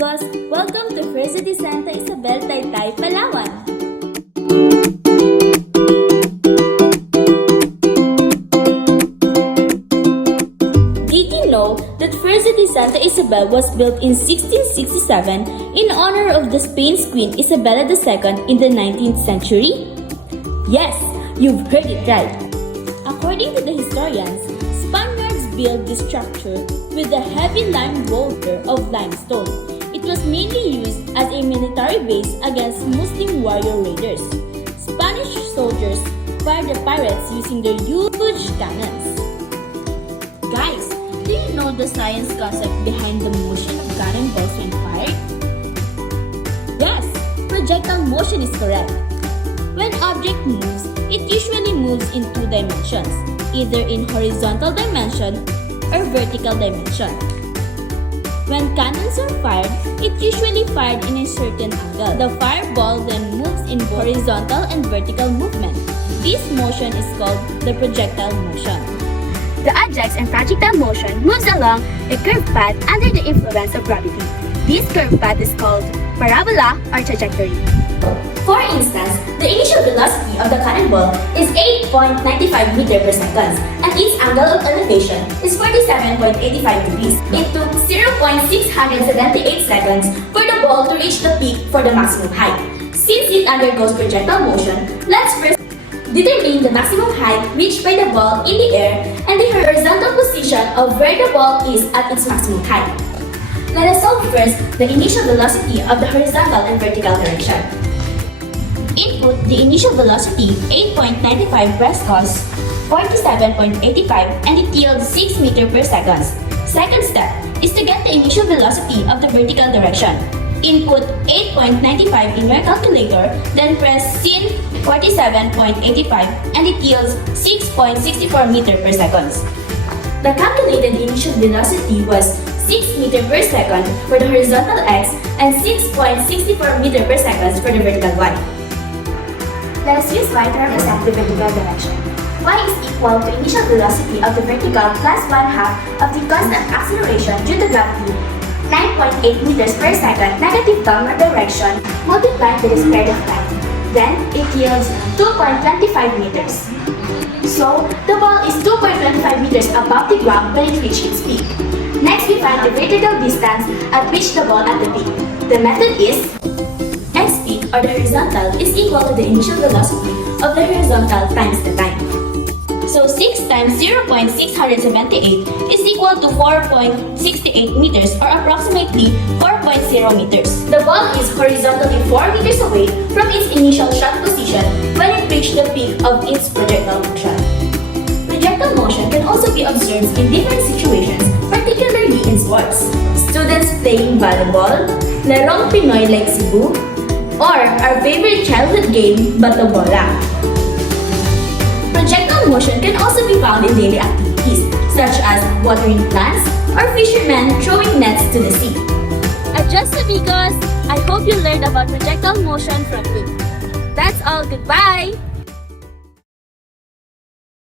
amigos! Welcome to Fuerza de Sta Isabel, Taytay, Palawan! Did you know that Fuerza de Sta Isabel was built in 1667 in honor of the Spain's Queen Isabella II in the 19th century? Yes, you've heard it right. According to the historians, Spaniards built this structure with a heavy lime boulder of limestone. It was mainly used as a military base against Muslim warrior raiders. Spanish soldiers fired the pirates using their huge cannons. Guys, do you know the science concept behind the motion of cannonballs when fired? Yes, projectile motion is correct. When object moves, it usually moves in two dimensions, either in horizontal dimension or vertical dimension. When cannons are fired, it usually fired in a certain angle. The fireball then moves in both horizontal and vertical movement. This motion is called the projectile motion. The objects in projectile motion moves along a curved path under the influence of gravity. This curved path is called parabola or trajectory. For instance, the initial velocity of the cannonball is 8.95 meters per second, and its angle of elevation is 47.85 degrees. It took 0.678 seconds for the ball to reach the peak for the maximum height. Since it undergoes projectile motion, let's first determine the maximum height reached by the ball in the air and the horizontal position of where the ball is at its maximum height. Let us solve first the initial velocity of the horizontal and vertical direction. Input the initial velocity 8.95 press 47.85 and it yields 6 meters per second. Second step is to get the initial velocity of the vertical direction. Input 8.95 in your calculator, then press sin 47.85 and it yields 6.64 meters per second. The calculated initial velocity was 6 meters per second for the horizontal x and 6.64 meters per second for the vertical y. Let us use y to represent the vertical direction. Y is equal to initial velocity of the vertical plus 1/2 of the constant acceleration due to gravity, 9.8 meters per second negative downward direction multiplied by the square of time. Then, it yields 2.25 meters. So, the ball is 2.25 meters above the ground when it reaches its peak. Next, we find the vertical distance at which the ball at the peak. The method is x peak or the horizontal is equal to the initial velocity of the horizontal times the time. So 6 times 0.678 is equal to 4.68 meters or approximately 4.0 meters. The ball is horizontally 4 meters away from its initial shot position when it reached the peak of its projectile motion. Projectile motion can also be observed in different situations, particularly in sports. Students playing volleyball, larong Pinoy like Cebu, or our favorite childhood game, Bato Bola. Projectile motion can also be found in daily activities, such as watering plants or fishermen throwing nets to the sea. Adios amigos! I hope you learned about projectile motion from me. That's all, goodbye!